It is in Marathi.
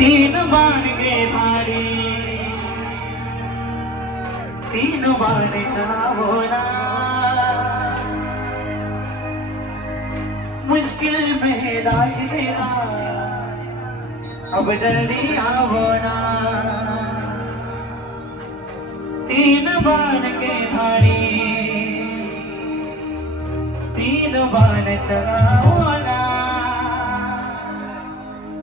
तीन बाण के धारी, तीन बाण चलावो ना, मुश्किल में दास मेरा अब जल्दी आवो ना। तीन बाण के धारी, तीन बाण चलावो ना।